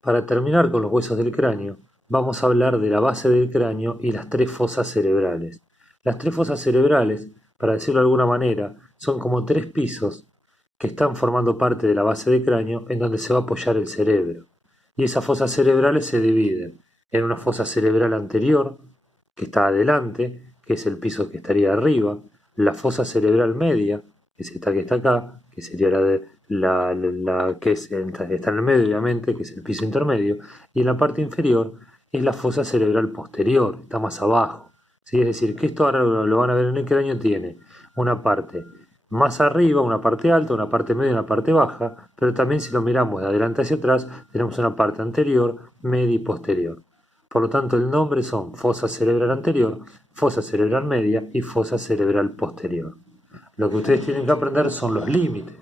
Para terminar con los huesos del cráneo, vamos a hablar de la base del cráneo y las tres fosas cerebrales. Las tres fosas cerebrales, para decirlo de alguna manera, son como tres pisos que están formando parte de la base del cráneo en donde se va a apoyar el cerebro. Y esas fosas cerebrales se dividen en una fosa cerebral anterior, que está adelante, que es el piso que estaría arriba, la fosa cerebral media, que es esta que está acá, que sería la que está en el medio, obviamente, que es el piso intermedio, y en la parte inferior es la fosa cerebral posterior, está más abajo. ¿Sí? Es decir, que esto ahora lo van a ver en el cráneo, tiene una parte más arriba, una parte alta, una parte media y una parte baja, pero también si lo miramos de adelante hacia atrás, tenemos una parte anterior, media y posterior. Por lo tanto, el nombre son fosa cerebral anterior, fosa cerebral media y fosa cerebral posterior. Lo que ustedes tienen que aprender son los límites,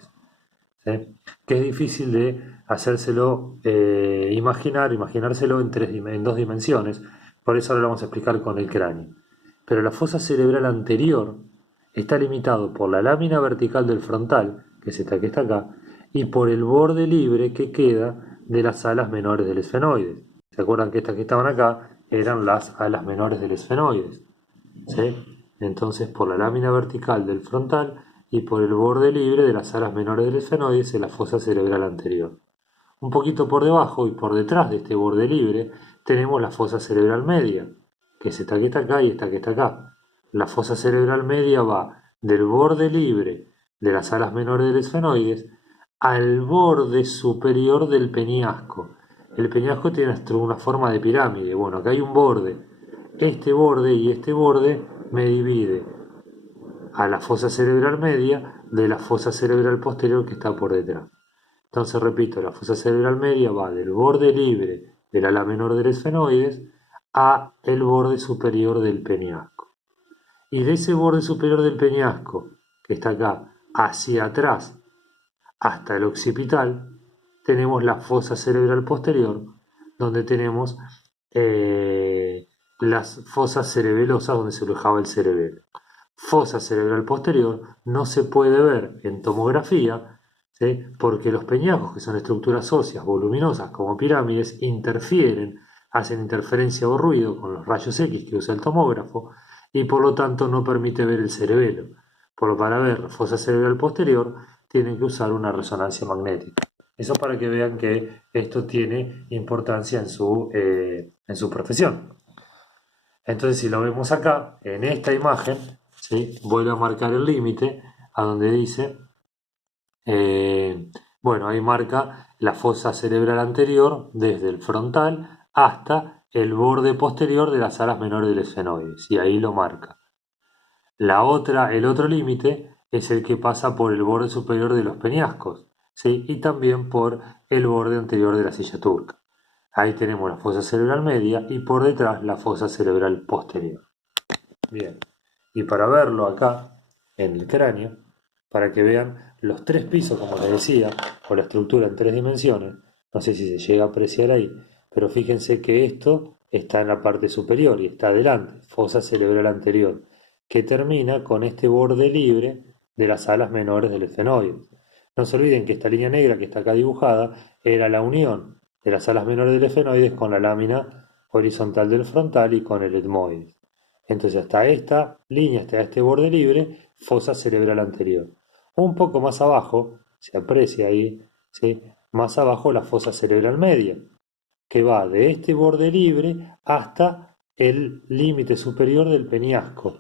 ¿sí? Que es difícil de hacérselo imaginárselo en dos dimensiones, por eso ahora lo vamos a explicar con el cráneo. Pero la fosa cerebral anterior está limitado por la lámina vertical del frontal, que es esta que está acá, y por el borde libre que queda de las alas menores del esfenoides. ¿Se acuerdan que estas que estaban acá eran las alas menores del esfenoides? ¿Sí? Entonces, por la lámina vertical del frontal y por el borde libre de las alas menores del esfenoides en la fosa cerebral anterior. Un poquito por debajo y por detrás de este borde libre tenemos la fosa cerebral media, que es esta que está acá y esta que está acá. La fosa cerebral media va del borde libre de las alas menores del esfenoides al borde superior del peñasco. El peñasco tiene una forma de pirámide. Bueno, acá hay un borde. Este borde y este borde me divide a la fosa cerebral media de la fosa cerebral posterior que está por detrás. Entonces repito, la fosa cerebral media va del borde libre del ala menor del esfenoides a el borde superior del peñasco. Y de ese borde superior del peñasco, que está acá, hacia atrás, hasta el occipital, tenemos la fosa cerebral posterior, donde tenemos las fosas cerebelosas, donde se alojaba el cerebelo. Fosa cerebral posterior no se puede ver en tomografía, ¿sí? Porque los peñascos, que son estructuras óseas voluminosas como pirámides, interfieren, hacen interferencia o ruido con los rayos X que usa el tomógrafo y por lo tanto no permite ver el cerebelo. Por lo para ver la fosa cerebral posterior tienen que usar una resonancia magnética. Eso para que vean que esto tiene importancia en su profesión. Entonces, si lo vemos acá, en esta imagen, ¿sí? Vuelvo a marcar el límite a donde dice, bueno, ahí marca la fosa cerebral anterior desde el frontal hasta el borde posterior de las alas menores del esfenoides, y ahí lo marca. El otro límite es el que pasa por el borde superior de los peñascos, ¿sí? Y también por el borde anterior de la silla turca. Ahí tenemos la fosa cerebral media y por detrás la fosa cerebral posterior. Bien, y para verlo acá en el cráneo, para que vean los tres pisos, como les decía, o la estructura en tres dimensiones, no sé si se llega a apreciar ahí, pero fíjense que esto está en la parte superior y está adelante, fosa cerebral anterior, que termina con este borde libre de las alas menores del esfenoide. No se olviden que esta línea negra que está acá dibujada era la unión de las alas menores del esfenoide con la lámina horizontal del frontal y con el etmoide. Entonces hasta esta línea, hasta este borde libre, fosa cerebral anterior. Un poco más abajo, se aprecia ahí, ¿sí? Más abajo la fosa cerebral media, que va de este borde libre hasta el límite superior del peñasco,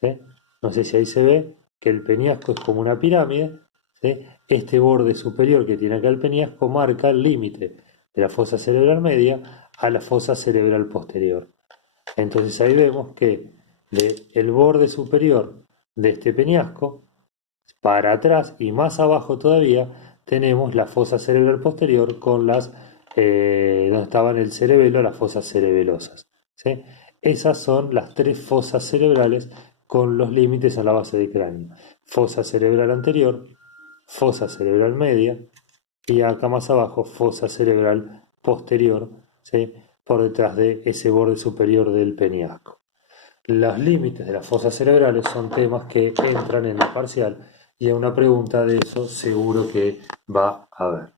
¿sí? No sé si ahí se ve que el peñasco es como una pirámide, ¿sí? Este borde superior que tiene acá el peñasco marca el límite de la fosa cerebral media a la fosa cerebral posterior. Entonces ahí vemos que del borde superior de este peñasco para atrás y más abajo todavía tenemos la fosa cerebral posterior con donde estaban el cerebelo, las fosas cerebelosas, ¿sí? Esas son las tres fosas cerebrales con los límites a la base del cráneo. Fosa cerebral anterior, fosa cerebral media y acá más abajo fosa cerebral posterior, ¿sí? Por detrás de ese borde superior del peñasco. Los límites de las fosas cerebrales son temas que entran en el parcial y a una pregunta de eso seguro que va a haber.